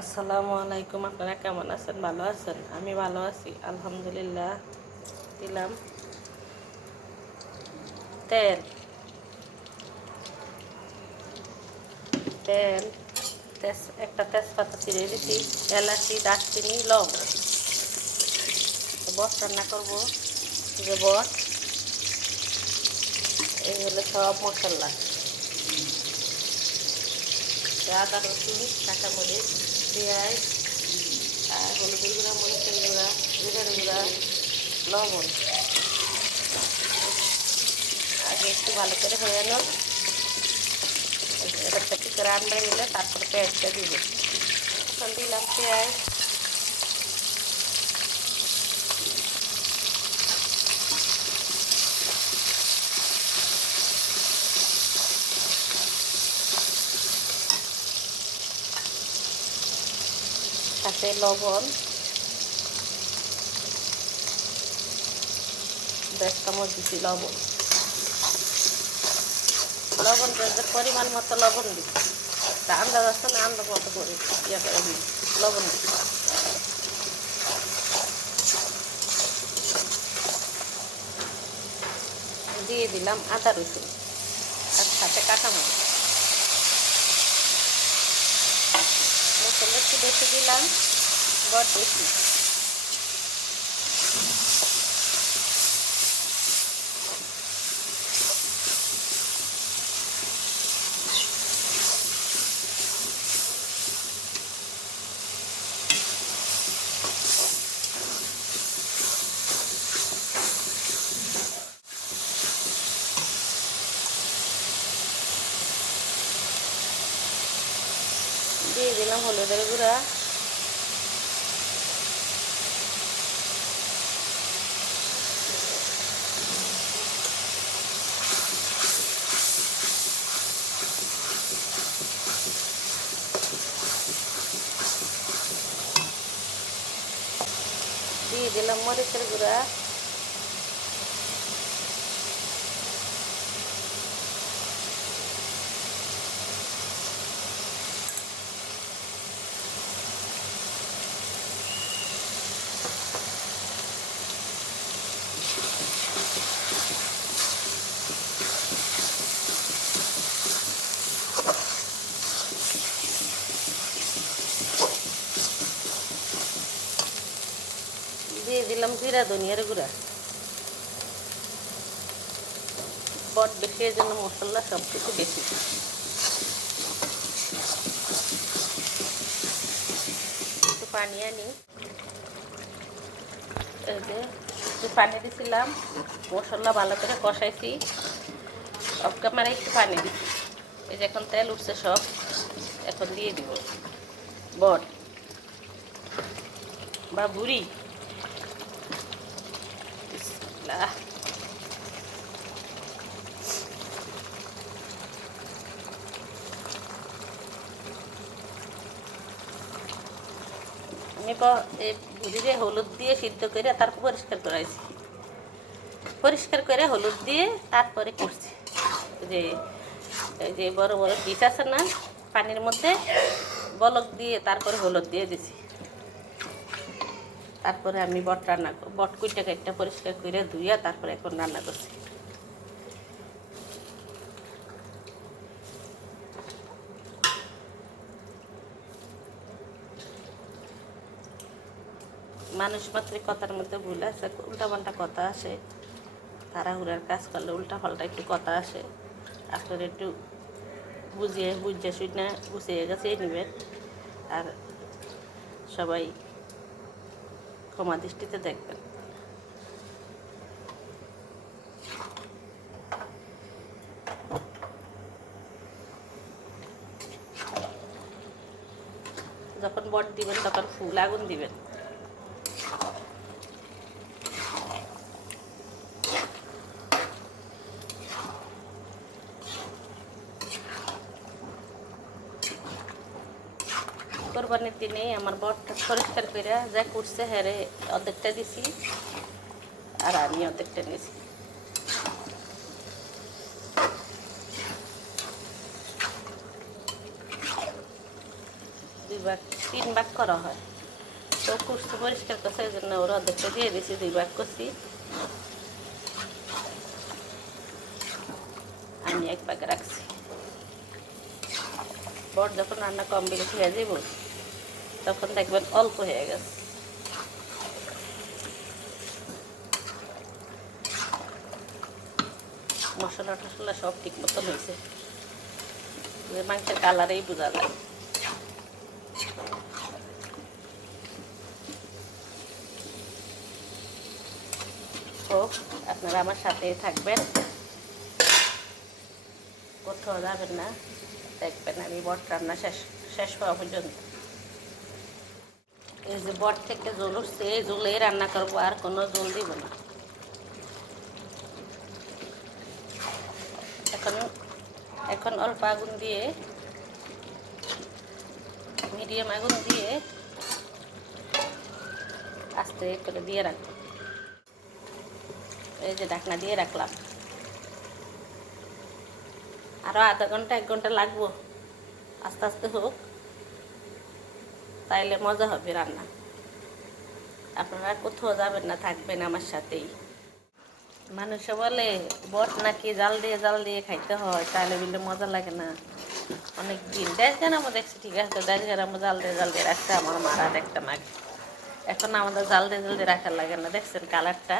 আসসালামু আলাইকুম। আপনারা কেমন আছেন? ভালো আছেন? আমি ভালো আছি আলহামদুলিল্লাহ। দিলাম তেল তেল একটা তেজপাতা ছিঁড়ে দিচ্ছি, এলাচি, দারচিনি, লং। বট রান্না করবো, যে বট, এই হলো সব মশলা। আদা, রসুন, কাঁচামরিচ, পেঁয়াজ, আর হলুদের গুঁড়া, মরিচের গুঁড়া, জিরার গুঁড়া, লবণ। আগে একটু ভালো করে হয়ে নাও, এটা থেকে রান্না নিলে তারপরে পেঁয়াজটা দিব। এখন দিলাম পেঁয়াজ, সাথে লবণ, 10 চামচ দিচ্ছি লবণ। লবণ পরিমাণ মতো লবণ দিচ্ছি, আন্দাজ আছে না, আন্দাজ মতো করে করে দিই লবণ দিচ্ছি। দিয়ে দিলাম আদা, রসুন, আর সাথে কাঁচামরিচ। মশলা একটু বেশি দিলাম, বট বেশি। দিয়ে দিলাম হলুদের গুঁড়া, দিয়ে দিলাম মরিচের গুঁড়া, দিয়ে দিলাম জিরা ধনিয়ার গুঁড়া। বট বেশি, এর জন্য মশলা সব কিছু বেশি। একটু পানি আনি, এই যে একটু পানি দিছিলাম, মশলা ভালো করে কষাইছি, অফ ক্যামেরায় একটু পানি দিচ্ছি। এই যে এখন তেল উঠছে সব, এখন দিয়ে দিব বট বা বুড়ি। বিসমিল্লাহ। আমি এই বুড়িরে হলুদ দিয়ে সিদ্ধ করে তারপর পরিষ্কার করাইছি, পরিষ্কার করে হলুদ দিয়ে তারপরে করছি। যে এই যে বড় বড় পিস আছে না, পানির মধ্যে বলক দিয়ে তারপরে হলুদ দিয়ে দিছি। তারপরে আমি বট রান্না বট কুইটা কাইটটা পরিষ্কার করে ধুইয়া তারপরে এখন রান্না করছি। মানুষ মাত্র কথার মধ্যে ভুল আছে, উল্টাপাল্টা কথা আসে, তাড়াহুড়ার কাজ করলে উল্টাপাল্টা একটু কথা আসে। আপনারা একটু বুঝিয়ে শুনে গুছিয়ে গেছিয়ে নেবেন, আর সবাই ক্ষমা দৃষ্টিতে দেখবেন। যখন বট দিবেন তখন ফুল আগুন দিবেন। কোরবানির দিনে আমার বটটা পরিষ্কার করে যা করছে হ্যারে অর্ধেকটা দিছি, আর আমি অর্ধেকটা নিয়েছি। ভাগ 3 ভাগ করা হয়। তো কুসু পরিষ্কার করছে, এই জন্য ওর অর্ধেকটা দিয়ে দিয়েছি, 2 ভাগ করছি। আমি 1 ভাগে রাখছি। বট যখন রান্না কমপ্লিট হয়ে যাব তখন দেখবেন অল্প হয়ে গেছে। মশলা টশলা সব ঠিক মতন হয়েছে, মাংসের কালারেই বোঝা যায়। হোক, আপনারা আমার সাথেই থাকবেন, কোথাও যাবেন না, দেখবেন আমি বট রান্না শেষ হওয়া পর্যন্ত। এই যে বট থেকে জল উঠছে, এই জলেই রান্না করবো, আর কোনো জল দিব না। এখন অল্প আগুন দিয়ে, মিডিয়াম আগুন দিয়ে আস্তে করে দিয়ে রাখবো। এই যে ঢাকনা দিয়ে রাখলাম, আরও আধা ঘন্টা 1 ঘন্টা লাগবো, আস্তে আস্তে হোক, তাইলে মজা হবে রান্না। আপনারা কোথাও যাবেন না, থাকবেন আমার সাথেই। মানুষে বলে বট নাকি জাল দিয়ে খাইতে হয়, তাহলে বললে মজা লাগে না। অনেক দিন 10 গ্রামও দেখছি, ঠিক আছে, 10 গ্রামও জাল দিয়ে রাখছে আমার মারা দেখতে নাকি। এখন আমাদের জাল দিয়ে রাখার লাগে না, দেখছেন কালারটা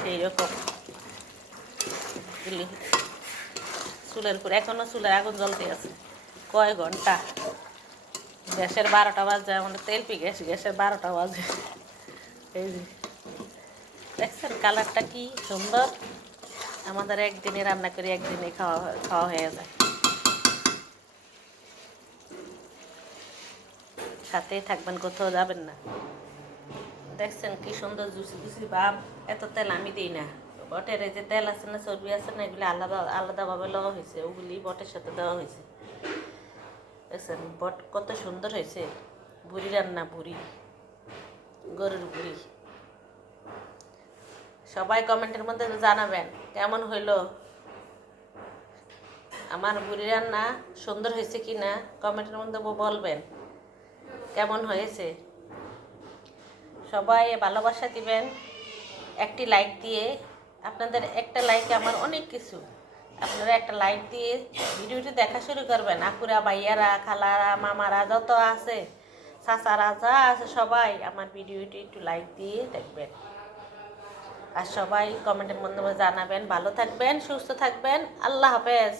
সেই রকম। চুলের উপরে এখনো চুলের আগুন জ্বলতে আছে। কয় ঘন্টা, গ্যাসের 12টা বাজে, আমাদের তেল গ্যাসের 12টা বাজে। এই যে দেখছেন কালারটা কি সুন্দর। আমাদের একদিনে রান্না করি, একদিনে খাওয়া হয়ে যায়। সাথেই থাকবেন, কোথাও যাবেন না। দেখছেন কি সুন্দর জুসি ভাব। এত তেল আমি দিই না, বটের এই যে তেল আছে না, চর্বি আছে না, এগুলি আলাদাভাবে দেওয়া হয়েছে, ওগুলি বটের সাথে দেওয়া হয়েছে। দেখছেন বট কত সুন্দর হয়েছে। বুড়ি রান্না, গরুর বুড়ি। সবাই কমেন্টের মধ্যে জানাবেন কেমন হইলো আমার বুড়ি রান্না, সুন্দর হয়েছে কি না কমেন্টের মধ্যে বলবেন কেমন হয়েছে। সবাই ভালোবাসা দিবেন, একটি লাইক দিয়ে। আপনাদের একটা লাইকে আমার অনেক কিছু। আপনারা একটা লাইক দিয়ে ভিডিওটি দেখা শুরু করবেন। আপুরা, ভাইয়ারা, খালারা, মামারা যত আছে, চাচারা যা আছে, সবাই আমার ভিডিওটি একটু লাইক দিয়ে দেখবেন। আর সবাই কমেন্টের মধ্যে জানাবেন। ভালো থাকবেন, সুস্থ থাকবেন। আল্লাহ হাফেজ।